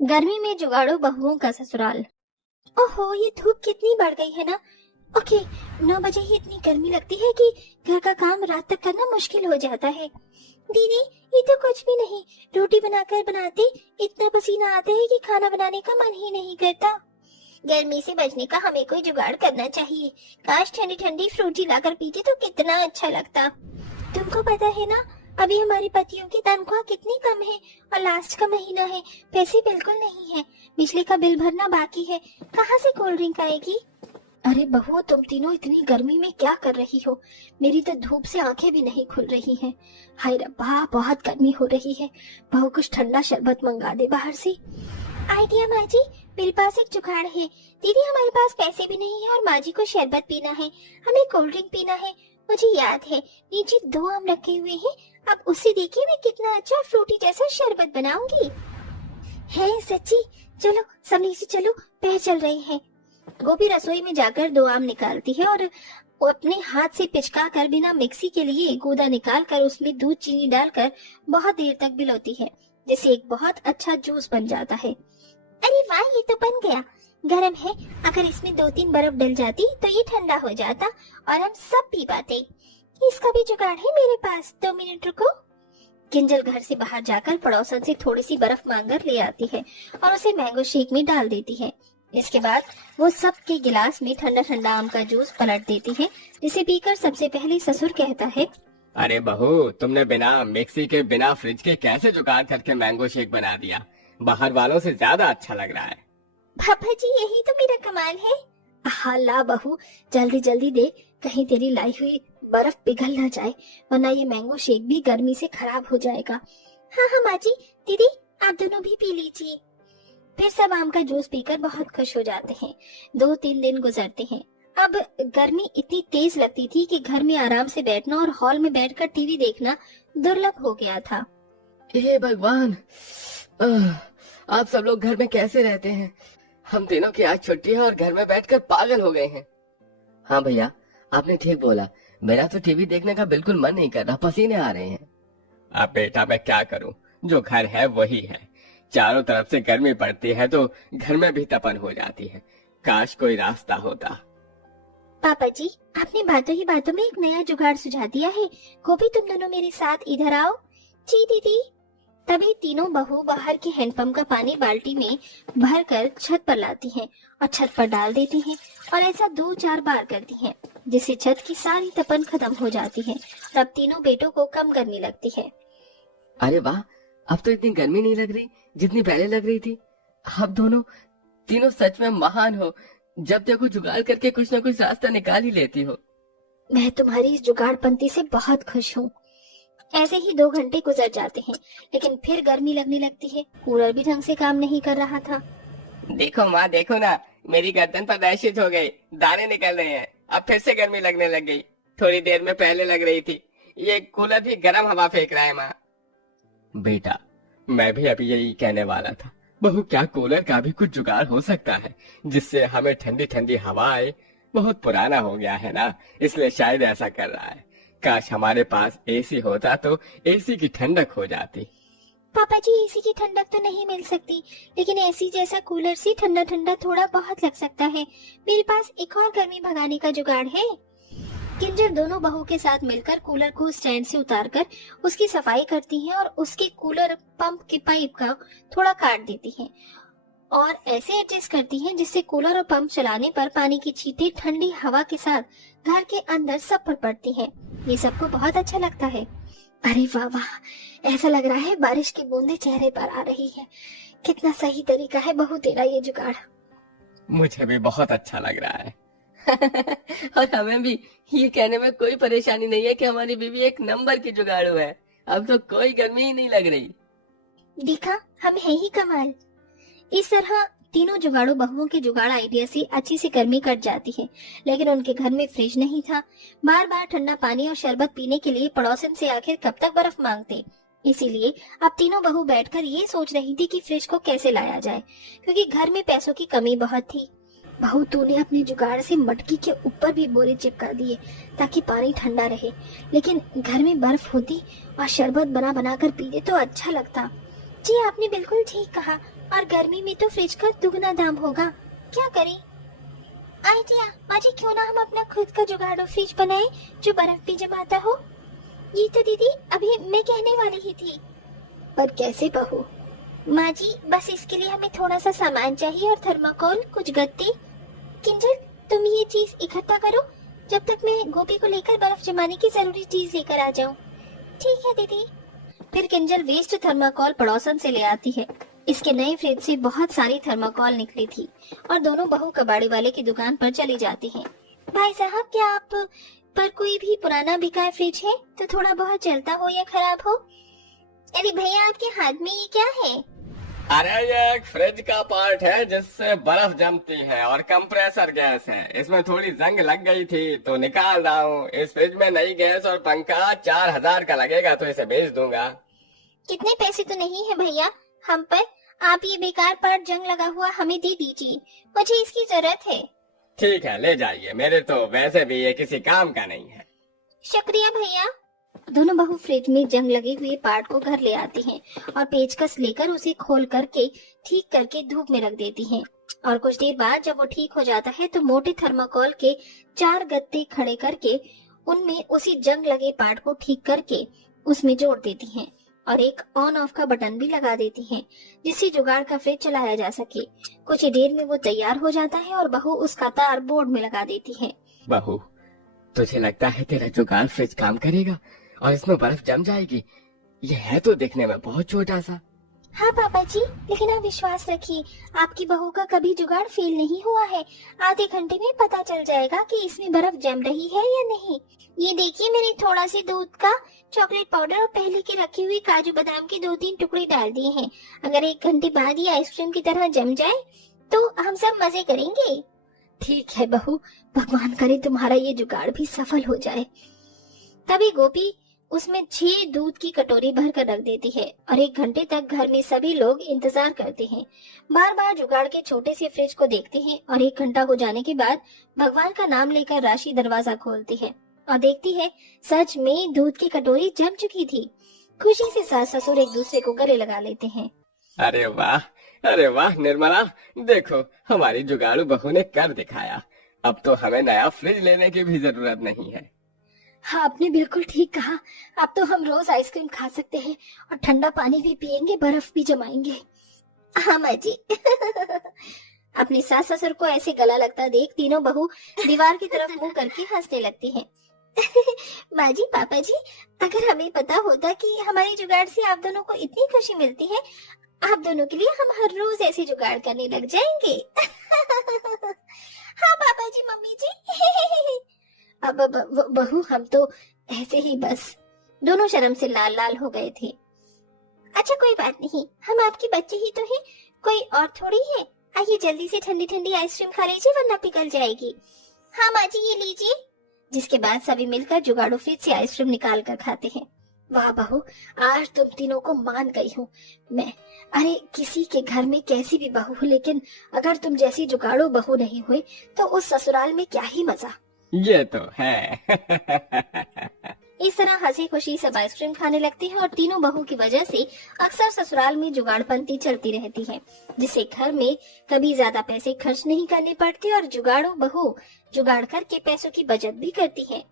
गर्मी में जुगाड़ू बहुओं का ससुराल। ओहो, ये धूप कितनी बढ़ गई है ना। ओके, 9 बजे ही इतनी गर्मी लगती है कि घर का काम रात तक करना मुश्किल हो जाता है। दीदी, ये तो कुछ भी नहीं, रोटी बनाकर बनाते इतना पसीना आता है कि खाना बनाने का मन ही नहीं करता। गर्मी से बचने का हमें कोई जुगाड़ करना चाहिए। काश ठंडी ठंडी फ्रूटी लाकर पीते तो कितना अच्छा लगता। तुमको पता है ना, अभी हमारे पतियों की तनख्वाह कितनी कम है और लास्ट का महीना है, पैसे बिल्कुल नहीं है, बिजली का बिल भरना बाकी है, कहाँ से कोल्ड ड्रिंक आएगी। अरे बहू, तुम तीनों इतनी गर्मी में क्या कर रही हो? मेरी तो धूप से आंखें भी नहीं खुल रही हैं। हाय रब्बा, बहुत गर्मी हो रही है। बहू, कुछ ठंडा शरबत मंगा दे बाहर से। आइडिया माँ जी, मेरे पास एक जुगाड़ है। दीदी, हमारे पास पैसे भी नहीं है और माँ जी को शरबत पीना है, हमें कोल्ड ड्रिंक पीना है। मुझे याद है नीचे 2 आम रखे हुए हैं, अब उससे देखिए मैं कितना अच्छा फ्रूटी जैसा शरबत बनाऊंगी। है सच्ची? चलो सब नीचे चलो, पैर चल रहे हैं। गोपी रसोई में जाकर 2 आम निकालती है और वो अपने हाथ से पिचका कर बिना मिक्सी के लिए गूदा निकाल कर उसमें दूध चीनी डालकर बहुत देर तक भिगोती है, जिससे एक बहुत अच्छा जूस बन जाता है। अरे वाह, ये तो बन गया। गर्म है, अगर इसमें 2-3 बर्फ डल जाती तो ये ठंडा हो जाता और हम सब पी पाते। इसका भी जुगाड़ है मेरे पास, 2 मिनट रुको। किंजल घर से बाहर जाकर पड़ोसन से थोड़ी सी बर्फ मांगकर ले आती है और उसे मैंगो शेक में डाल देती है। इसके बाद वो सबके गिलास में ठंडा ठंडा आम का जूस पलट देती है, जिसे पीकर सबसे पहले ससुर कहता है, अरे बहू, तुमने बिना मिक्सी के बिना फ्रिज के कैसे जुगाड़ करके मैंगो शेक बना दिया? बाहर वालों से ज्यादा अच्छा लग रहा है। पापा जी, यही तो मेरा कमाल है। हाँ ला बहू, जल्दी जल्दी दे, कहीं तेरी लाई हुई बर्फ पिघल ना जाए, वरना ये मैंगो शेक भी गर्मी से खराब हो जाएगा। हाँ हाँ माँ जी, दीदी आप दोनों भी पी लीजिए। फिर सब आम का जूस पीकर बहुत खुश हो जाते हैं। 2-3 दिन गुजरते हैं। अब गर्मी इतनी तेज लगती थी कि घर में आराम से बैठना और हॉल में बैठकर टीवी देखना दुर्लभ हो गया था। हे भगवान, आप सब लोग घर में कैसे रहते हैं? हम तीनों की आज छुट्टी है और घर में बैठकर पागल हो गए हैं। हाँ भैया, आपने ठीक बोला, मेरा तो टीवी देखने का बिल्कुल मन नहीं कर रहा, पसीने आ रहे हैं। अब बेटा मैं क्या करूं, जो घर है वही है। चारों तरफ से गर्मी पड़ती है तो घर में भी तपन हो जाती है। काश कोई रास्ता होता। पापा जी, आपने बातों ही बातों में एक नया जुगाड़ सुझा दिया है। गोपी, तुम दोनों मेरे साथ इधर आओ। जी दीदी। तभी तीनों बहू बाहर के हैंडपंप का पानी बाल्टी में भरकर छत पर लाती हैं और छत पर डाल देती हैं और ऐसा 2-4 बार करती हैं, जिससे छत की सारी तपन खत्म हो जाती है और अब तीनों बेटों को कम गर्मी लगती है। अरे वाह, अब तो इतनी गर्मी नहीं लग रही जितनी पहले लग रही थी। आप दोनों तीनों सच में महान हो, जब देखो जुगाड़ करके कुछ न कुछ रास्ता निकाल ही लेती हो। मैं तुम्हारी इस जुगाड़पंती से बहुत खुश हूँ। ऐसे ही 2 घंटे गुजर जाते हैं, लेकिन फिर गर्मी लगने लगती है। कूलर भी ढंग से काम नहीं कर रहा था। देखो माँ, देखो ना, मेरी गर्दन पर रैशेज हो गई, दाने निकल रहे हैं। अब फिर से गर्मी लगने लग गई। थोड़ी देर में पहले लग रही थी। ये कूलर भी गर्म हवा फेंक रहा है माँ। बेटा, मैं भी अभी यही कहने वाला था। बहू, क्या कूलर का भी कुछ जुगाड़ हो सकता है जिससे हमें ठंडी ठंडी हवा आए? बहुत पुराना हो गया है ना, इसलिए शायद ऐसा कर रहा है। काश हमारे पास एसी होता तो एसी की ठंडक हो जाती। पापा जी, एसी की ठंडक तो नहीं मिल सकती, लेकिन एसी जैसा कूलर से ठंडा ठंडा थोड़ा बहुत लग सकता है। मेरे पास एक और गर्मी भगाने का जुगाड़ है। किंजल दोनों बहू के साथ मिलकर कूलर को स्टैंड से उतारकर उसकी सफाई करती हैं और उसके कूलर पंप के पाइप का थोड़ा काट देती हैं और ऐसे एडजस्ट करती हैं जिससे कूलर और पंप चलाने पर पानी की छींटे ठंडी हवा के साथ घर के अंदर सब पर पड़ती हैं। ये सबको बहुत अच्छा लगता है। अरे वाह वाह, ऐसा लग रहा है बारिश की बूंदें चेहरे पर आ रही है। कितना सही तरीका है बहू तेरा ये जुगाड़। मुझे भी बहुत अच्छा लग रहा है। और हमें भी ये कहने में कोई परेशानी नहीं है कि हमारी बीवी एक नंबर की जुगाड़ू है। अब तो कोई गर्मी ही नहीं लग रही। देखा, हम है ही कमाल। इस तरह तीनों जुगाड़ू बहुओं के जुगाड़ आइडिया से अच्छी सी गर्मी कट जाती है, लेकिन उनके घर में फ्रिज नहीं था। बार बार ठंडा पानी और शरबत पीने के लिए पड़ोसन से आखिर कब तक बर्फ मांगते। इसीलिए अब तीनों बहू बैठकर ये सोच रही थी कि फ्रिज को कैसे लाया जाए, क्योंकि घर में पैसों की कमी बहुत थी। बहू, तूने अपने जुगाड़ से मटकी के ऊपर भी बोरे चिपका दिए ताकि पानी ठंडा रहे, लेकिन घर में बर्फ होती और शरबत बना बना कर पीते तो अच्छा लगता। जी आपने बिल्कुल ठीक कहा, और गर्मी में तो फ्रिज का दुगना दाम होगा। क्या करें? आइडिया, माँ जी क्यों ना हम अपना खुद का जुगाड़ू फ्रिज बनाए जो बर्फ भी जमाता हो। ये तो दीदी अभी मैं कहने वाली ही थी। पर कैसे बहू? माँ जी बस इसके लिए हमें थोड़ा सा सामान चाहिए और थर्माकोल, कुछ गत्ते। किंजल तुम ये चीज इकट्ठा करो, जब तक मैं गोपी को लेकर बर्फ जमाने की जरूरी चीज लेकर आ जाऊं। ठीक है दीदी। फिर किंजल वेस्ट थर्माकोल पड़ोसन से ले आती है। इसके नए फ्रिज से बहुत सारी थर्माकोल निकली थी और दोनों बहू कबाड़ी वाले की दुकान पर चली जाती हैं। भाई साहब क्या आप पर कोई भी पुराना बिकाया फ्रिज है तो थोड़ा बहुत चलता हो या खराब हो? अरे भैया आपके हाथ में ये क्या है? अरे ये एक फ्रिज का पार्ट है जिससे बर्फ जमती है और कंप्रेसर गैस है। इसमें थोड़ी जंग लग गई थी तो निकाल रहा हूँ। इस फ्रिज में नई गैस और पंखा 4000 का लगेगा तो इसे बेच दूंगा। कितने पैसे तो नहीं है भैया हम पर। आप ये बेकार पार्ट जंग लगा हुआ हमें दे दीजिए, मुझे इसकी जरूरत है। ठीक है ले जाइए, मेरे तो वैसे भी ये किसी काम का नहीं है। शुक्रिया भैया। दोनों बहू फ्रिज में जंग लगे हुए पार्ट को घर ले आती हैं और पेचकस लेकर उसे खोल करके ठीक करके धूप में रख देती हैं। और कुछ देर बाद जब वो ठीक हो जाता है तो मोटे थर्माकोल के 4 गत्ते खड़े करके उनमें उसी जंग लगे पार्ट को ठीक करके उसमें जोड़ देती हैं और एक ऑन ऑफ का बटन भी लगा देती हैं जिससे जुगाड़ का फ्रिज चलाया जा सके। कुछ ही देर में वो तैयार हो जाता है और बहू उसका तार बोर्ड में लगा देती है। बहू तुझे लगता है तेरा जुगाड़ फ्रिज काम करेगा और इसमें बर्फ जम जाएगी? ये है तो देखने में बहुत छोटा सा। हाँ पापा जी, लेकिन आप विश्वास रखिए आपकी बहू का कभी जुगाड़ फेल नहीं हुआ है। आधे घंटे में पता चल जाएगा कि इसमें बर्फ जम रही है या नहीं। ये देखिए मैंने थोड़ा सी दूध का चॉकलेट पाउडर और पहले के रखे हुए काजू बादाम के 2-3 टुकड़े डाल दिए हैं। अगर 1 घंटे बाद ये आइसक्रीम की तरह जम जाए तो हम सब मजे करेंगे। ठीक है बहू, भगवान करे तुम्हारा ये जुगाड़ भी सफल हो जाए। तभी गोपी उसमें 6 दूध की कटोरी भर कर रख देती है और 1 घंटे तक घर में सभी लोग इंतजार करते हैं। बार बार जुगाड़ के छोटे से फ्रिज को देखते हैं और 1 घंटा हो जाने के बाद भगवान का नाम लेकर राशि दरवाजा खोलती है और देखती है सच में दूध की कटोरी जम चुकी थी। खुशी से सास ससुर एक दूसरे को गले लगा लेते हैं। अरे वाह निर्मला, देखो हमारी जुगाड़ू बहू ने कर दिखाया। अब तो हमें नया फ्रिज लेने की भी जरूरत नहीं है। हाँ आपने बिल्कुल ठीक कहा। अब तो हम रोज आइसक्रीम खा सकते हैं और ठंडा पानी भी पियेंगे, बर्फ भी जमाएंगे। हाँ माँ जी। अपने सास ससुर को ऐसे गला लगता देख तीनों बहू दीवार की तरफ मुंह करके हंसने लगती हैं। माँ जी पापा जी, अगर हमें पता होता कि हमारे जुगाड़ से आप दोनों को इतनी खुशी मिलती है, आप दोनों के लिए हम हर रोज ऐसे जुगाड़ करने लग जाएंगे। हाँ पापा जी मम्मी जी। अब बहू हम तो ऐसे ही बस। दोनों शर्म से लाल लाल हो गए थे। अच्छा कोई बात नहीं, हम आपके बच्चे ही तो हैं, कोई और थोड़ी है। आइए जल्दी से ठंडी ठंडी आइसक्रीम खा लीजिए वरना पिघल जाएगी। हाँ माँ जी ये लीजिए। जिसके बाद सभी मिलकर जुगाड़ू फ्रिज से आइसक्रीम निकाल कर खाते हैं। वाह बहू, आज तुम तीनों को मान गई हूँ मैं। अरे किसी के घर में कैसी भी बहू हो, लेकिन अगर तुम जैसी जुगाड़ू बहू नहीं हुई तो उस ससुराल में क्या ही मजा। ये तो है। इस तरह हंसी खुशी सब आइसक्रीम खाने लगते हैं और तीनों बहू की वजह से अक्सर ससुराल में जुगाड़पंती चलती रहती है, जिससे घर में कभी ज्यादा पैसे खर्च नहीं करने पड़ते और जुगाड़ू बहू जुगाड़ करके पैसों की बचत भी करती है।